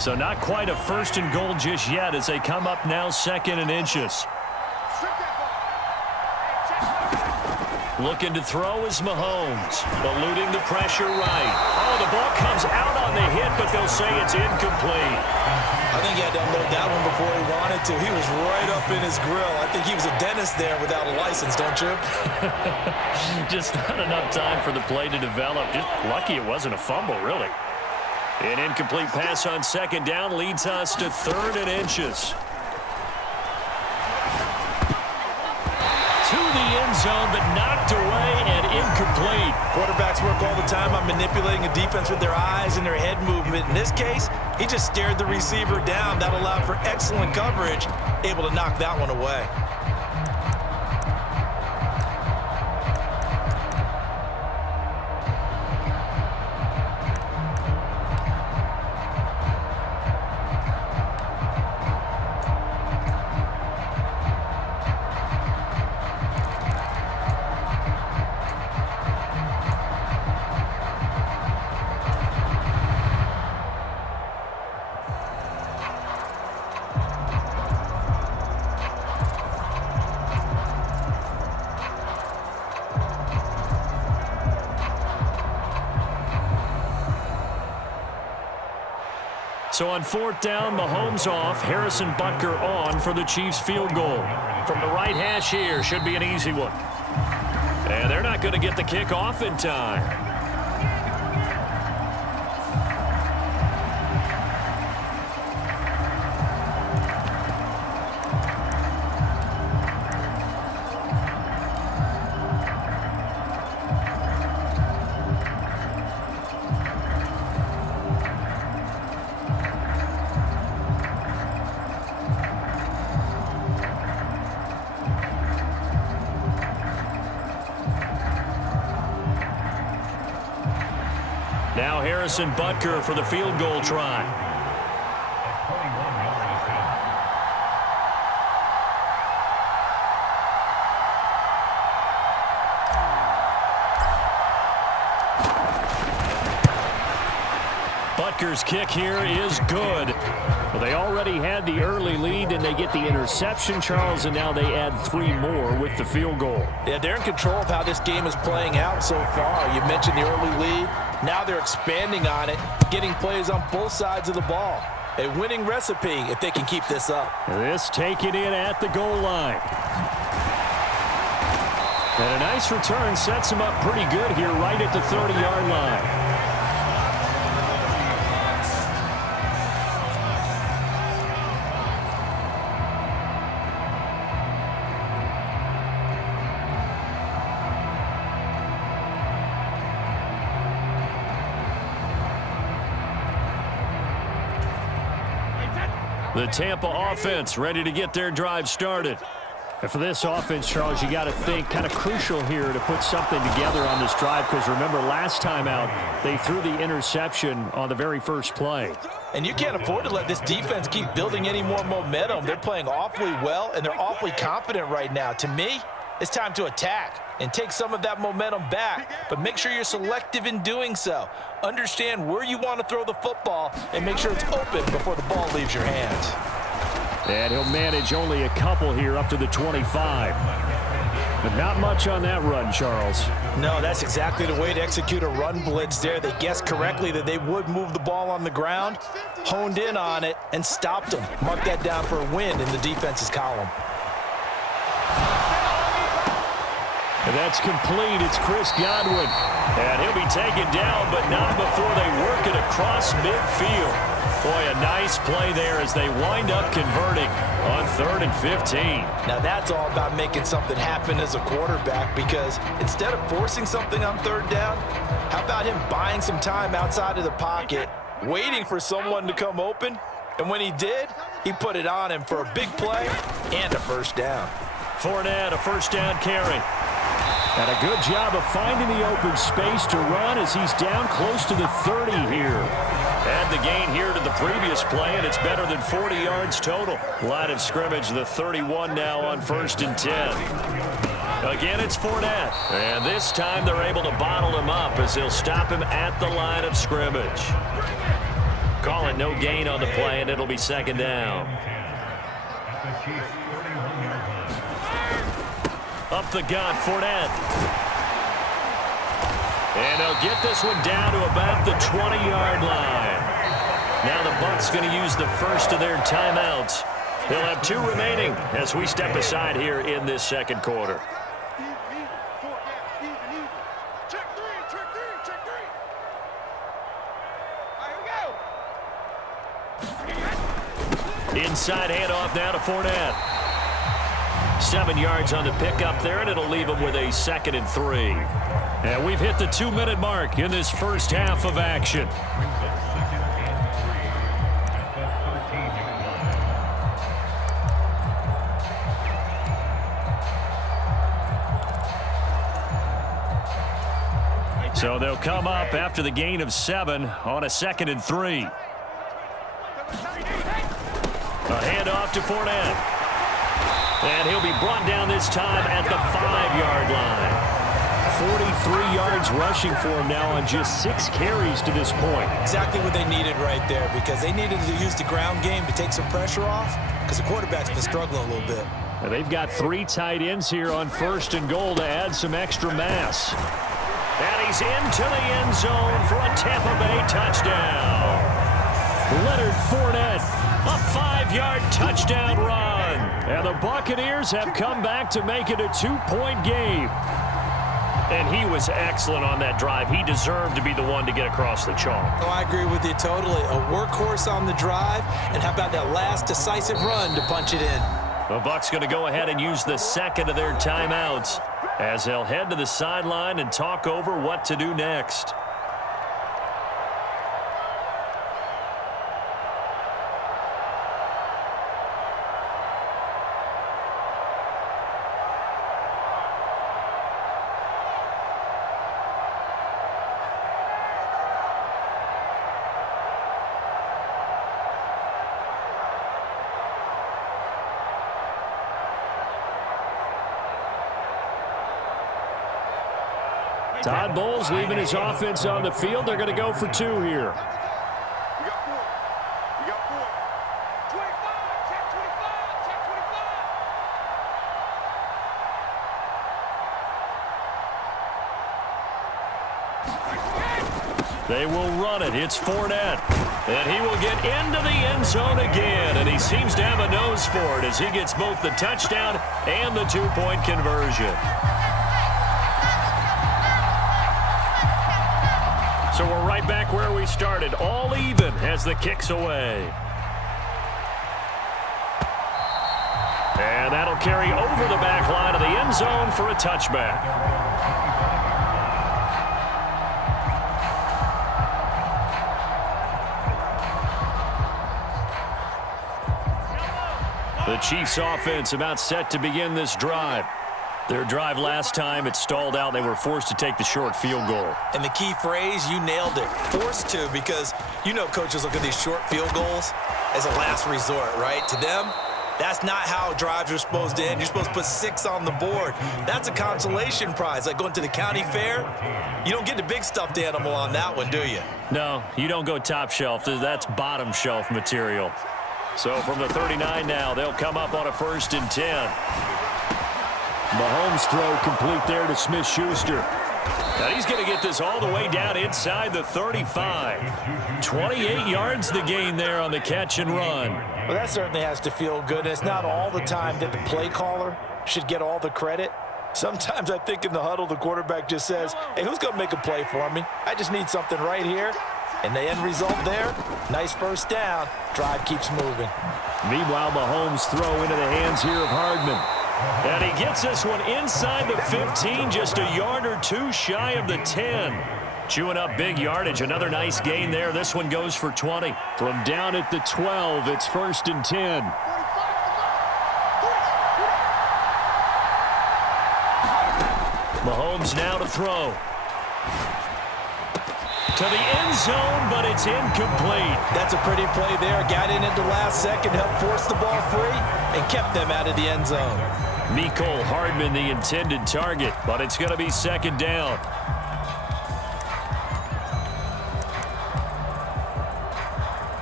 So not quite a 1st and goal just yet as they come up now 2nd and inches. Looking to throw is Mahomes. Eluding the pressure right. Oh, the ball comes out on the hit, but they'll say it's incomplete. I think he had to unload that one before he wanted to. He was right up in his grill. I think he was a dentist there without a license, don't you? Just not enough time for the play to develop. Just lucky it wasn't a fumble, really. An incomplete pass on 2nd down leads us to 3rd and inches. To the end zone, but knocked away and incomplete. Quarterbacks work all the time on manipulating a defense with their eyes and their head movement. In this case, he just stared the receiver down. That allowed for excellent coverage, able to knock that one away. So on 4th down, Mahomes off, Harrison Butker on for the Chiefs field goal. From the right hash here, should be an easy one. And they're not going to get the kick off in time. Now Harrison Butker for the field goal try. Butker's kick here is good. Well, they already had the early lead, and they get the interception, Charles, and now they add 3 more with the field goal. Yeah, they're in control of how this game is playing out so far. You mentioned the early lead. Now they're expanding on it, getting plays on both sides of the ball. A winning recipe if they can keep this up. This taken in at the goal line. And a nice return sets him up pretty good here right at the 30-yard line. The Tampa offense ready to get their drive started. And for this offense, Charles, you got to think kind of crucial here to put something together on this drive, because remember last time out they threw the interception on the very first play. And you can't afford to let this defense keep building any more momentum. They're playing awfully well, and they're awfully confident right now. To me, it's time to attack and take some of that momentum back, but make sure you're selective in doing so. Understand where you want to throw the football and make sure it's open before the ball leaves your hands. And he'll manage only a couple here up to the 25. But not much on that run, Charles. No, that's exactly the way to execute a run blitz there. They guessed correctly that they would move the ball on the ground, honed in on it, and stopped them. Mark that down for a win in the defense's column. And that's complete. It's Chris Godwin. And he'll be taken down, but not before they work it across midfield. Boy, a nice play there as they wind up converting on 3rd and 15. Now that's all about making something happen as a quarterback, because instead of forcing something on 3rd down, how about him buying some time outside of the pocket, waiting for someone to come open, and when he did, he put it on him for a big play and a first down. Fournette, a first down carry. And a good job of finding the open space to run as he's down close to the 30 here. Add the gain here to the previous play, and it's better than 40 yards total. Line of scrimmage, the 31 now on 1st and 10. Again, it's Fournette. And this time they're able to bottle him up as they'll stop him at the line of scrimmage. Call it no gain on the play, and it'll be second down. Up the gut, Fournette. And they'll get this one down to about the 20-yard line. Now the Bucs going to use the first of their timeouts. They'll have 2 remaining as we step aside here in this second quarter. Inside handoff now to Fournette. 7 yards on the pickup there, and it'll leave him with a 2nd and 3. And we've hit the 2-minute mark in this first half of action. So they'll come up after the gain of 7 on a 2nd and 3. A handoff to Fournette. And he'll be brought down this time at the 5-yard line. 43 yards rushing for him now on just 6 carries to this point. Exactly what they needed right there, because they needed to use the ground game to take some pressure off, because the quarterback's been struggling a little bit. And they've got 3 tight ends here on 1st and goal to add some extra mass. And he's into the end zone for a Tampa Bay touchdown. Leonard Fournette, a 5-yard touchdown run. And the Buccaneers have come back to make it a 2-point game. And he was excellent on that drive. He deserved to be the one to get across the chalk. Oh, I agree with you totally. A workhorse on the drive. And how about that last decisive run to punch it in? The Bucs going to go ahead and use the 2nd of their timeouts as they'll head to the sideline and talk over what to do next. Todd Bowles leaving his offense on the field. They're going to go for 2 here. We got 4. We got 4. 25. Check 25. Check 25. They will run it. It's Fournette. And he will get into the end zone again. And he seems to have a nose for it as he gets both the touchdown and the 2-point conversion. So we're right back where we started, all even as the kick's away. And that'll carry over the back line of the end zone for a touchback. The Chiefs offense about set to begin this drive. Their drive last time, it stalled out. They were forced to take the short field goal. And the key phrase, you nailed it. Forced to, because you know coaches look at these short field goals as a last resort, right? To them, that's not how drives are supposed to end. You're supposed to put 6 on the board. That's a consolation prize. Like going to the county fair, you don't get the big stuffed animal on that one, do you? No, you don't go top shelf. That's bottom shelf material. So from the 39 now, they'll come up on a 1st and 10. Mahomes throw complete there to Smith-Schuster. And he's going to get this all the way down inside the 35. 28 yards the gain there on the catch and run. Well, that certainly has to feel good. It's not all the time that the play caller should get all the credit. Sometimes I think in the huddle, the quarterback just says, hey, who's going to make a play for me? I just need something right here. And the end result there, nice 1st down. Drive keeps moving. Meanwhile, Mahomes throw into the hands here of Hardman. And he gets this one inside the 15, just a yard or 2 shy of the 10. Chewing up big yardage. Another nice gain there. This one goes for 20. From down at the 12, it's 1st and 10. Mahomes now to throw. To the end zone, but it's incomplete. That's a pretty play there. Got in at the last second, helped force the ball free, and kept them out of the end zone. Mecole Hardman, the intended target, but it's going to be 2nd down.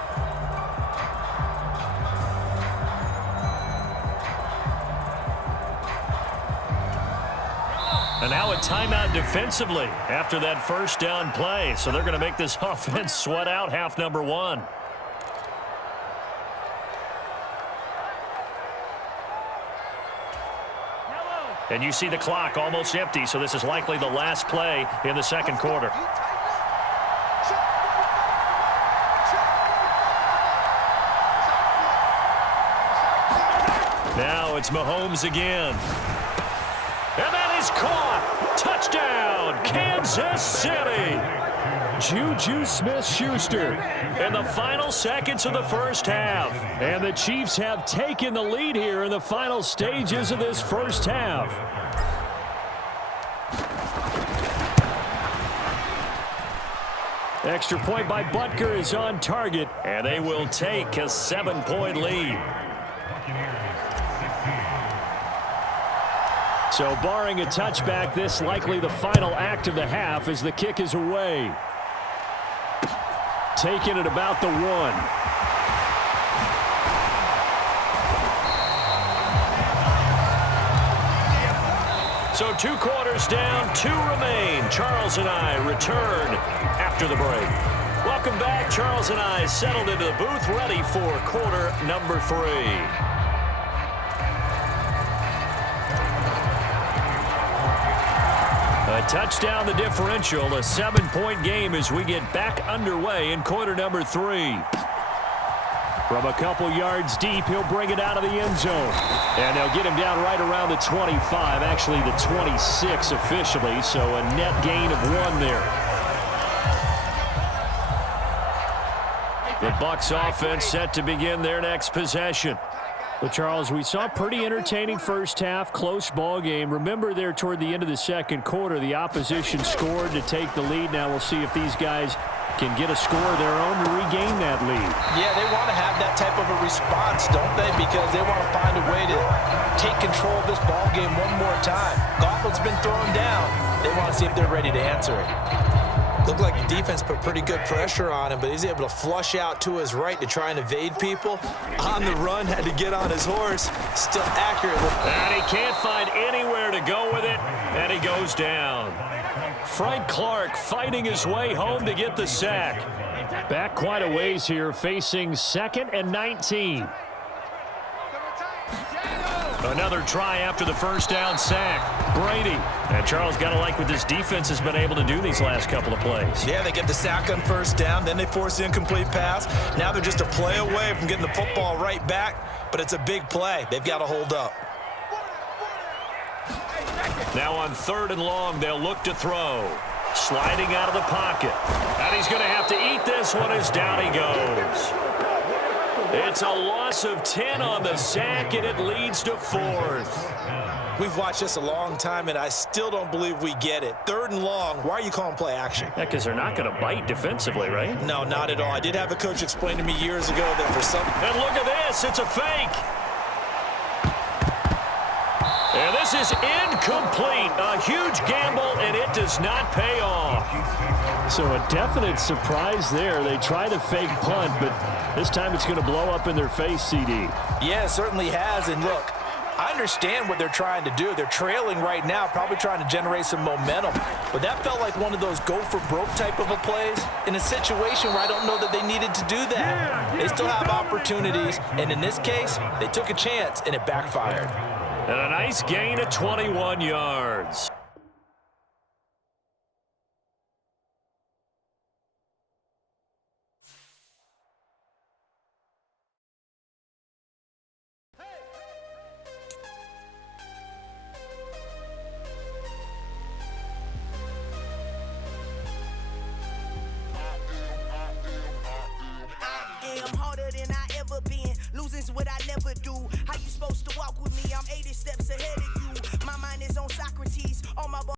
And now a timeout defensively after that first down play. So they're going to make this offense sweat out half number one. And you see the clock almost empty, so this is likely the last play in the second quarter. Now it's Mahomes again. And that is caught. Touchdown, Kansas City. Juju Smith-Schuster in the final seconds of the first half. And the Chiefs have taken the lead here in the final stages of this first half. Extra point by Butker is on target, and they will take a 7-point lead. So barring a touchback, this likely the final act of the half as the kick is away. Taking it about the 1. So 2 quarters down, 2 remain. Charles and I return after the break. Welcome back. Charles and I settled into the booth, ready for quarter number 3. A touchdown the differential, a 7-point game as we get back underway in quarter number 3. From a couple yards deep, he'll bring it out of the end zone. And they'll get him down right around the 25, actually the 26 officially, so a net gain of 1 there. The Bucs offense set to begin their next possession. Well, Charles, we saw a pretty entertaining first half, close ball game. Remember there toward the end of the second quarter, the opposition scored to take the lead. Now we'll see if these guys can get a score of their own to regain that lead. Yeah, they want to have that type of a response, don't they? Because they want to find a way to take control of this ball game one more time. Gauntlet's been thrown down. They want to see if they're ready to answer it. Looked like the defense put pretty good pressure on him, but he's able to flush out to his right to try and evade people. On the run, had to get on his horse. Still accurate. And he can't find anywhere to go with it, and he goes down. Frank Clark fighting his way home to get the sack. Back quite a ways here, facing 2nd and 19. Another try after the first down sack. Brady. And Charles, got to like what this defense has been able to do these last couple of plays. Yeah, they get the sack on first down, then they force the incomplete pass. Now they're just a play away from getting the football right back, but it's a big play. They've got to hold up. Now on 3rd and long, they'll look to throw. Sliding out of the pocket. And he's going to have to eat this one as down he goes. It's a loss of 10 on the sack, and it leads to 4th. We've watched this a long time, and I still don't believe we get it. 3rd and long, why are you calling play action? Yeah, because they're not going to bite defensively, right? No, not at all. I did have a coach explain to me years ago that for some... And look at this. It's a fake. And this is incomplete. A huge gamble, and it does not pay off. So a definite surprise there. They try the fake punt, but this time it's going to blow up in their face, CD. Yeah, it certainly has. And look, I understand what they're trying to do. They're trailing right now, probably trying to generate some momentum. But that felt like one of those go-for-broke type of a plays in a situation where I don't know that they needed to do that. They still have opportunities, and in this case, they took a chance, and it backfired. And a nice gain of 21 yards. Losing's what I never do. How you supposed to walk with me? I'm 80 steps ahead of you. My mind is on Socrates.